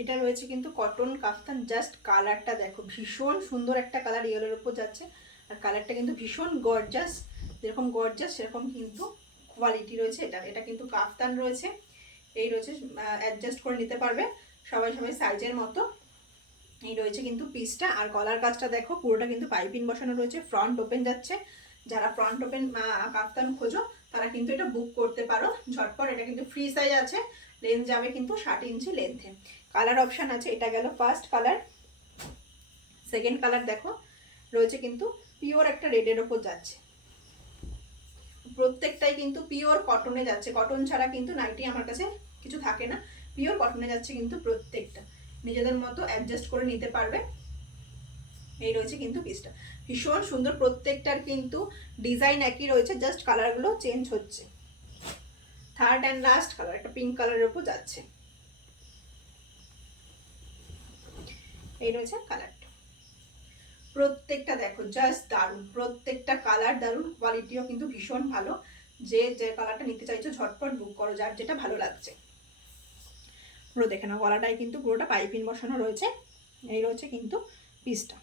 এটা রয়েছে কিন্তু কটন কাফতান। জাস্ট কালারটা দেখো, ভীষণ সুন্দর একটা কালার, ইয়েলোর উপর যাচ্ছে। আর কালারটা কিন্তু ভীষণ গর্জাস, যেরকম গর্জাস সেরকম কিন্তু কোয়ালিটি রয়েছে। এটা কিন্তু কাফতান রয়েছে, এই রয়েছে, অ্যাডজাস্ট করে নিতে পারবে সবাই সবাই সাইজের মতো। এই রয়েছে কিন্তু পিসটা। আর গলার কাজটা দেখো, পুরোটা কিন্তু পাইপিং বসানো রয়েছে, ফ্রন্ট ওপেন যাচ্ছে। যারা ফ্রন্ট ওপেন কাফতান খোঁজো তারা কিন্তু এটা বুক করতে পারো ঝটপট। এটা কিন্তু ফ্রি সাইজ আছে, লেন্থ যাবে কিন্তু 60 ইঞ্চি লেন্থে। কালার অপশান আছে, এটা গেল ফার্স্ট কালার। সেকেন্ড কালার দেখো, রয়েছে কিন্তু পিওর একটা রেডের ওপর যাচ্ছে। প্রত্যেকটাই কিন্তু পিওর কটনে যাচ্ছে, কটন ছাড়া কিন্তু নাইটি আমার কাছে কিছু থাকে না, পিওর কটনে যাচ্ছে কিন্তু প্রত্যেকটা। নিজেদের মতো অ্যাডজাস্ট করে নিতে পারবে। এই রয়েছে কিন্তু পিসটা, ভীষণ সুন্দর। প্রত্যেকটার কিন্তু ডিজাইন একই রয়েছে, জাস্ট কালারগুলো চেঞ্জ হচ্ছে। থার্ড অ্যান্ড লাস্ট কালার, একটা পিঙ্ক কালারের উপর যাচ্ছে। এই রয়েছে কালারটা। প্রত্যেকটা দেখো জাস্ট দারুণ, প্রত্যেকটা কালার দারুণ, কোয়ালিটিও কিন্তু ভীষণ ভালো। যে কালারটা নিতে চাইছো ঝটপট বুক করো, যার যেটা ভালো লাগছে। পুরো দেখে নাও, গলাটায় কিন্তু পুরোটা পাইপিং বসানো রয়েছে। এই রয়েছে কিন্তু পিসটা।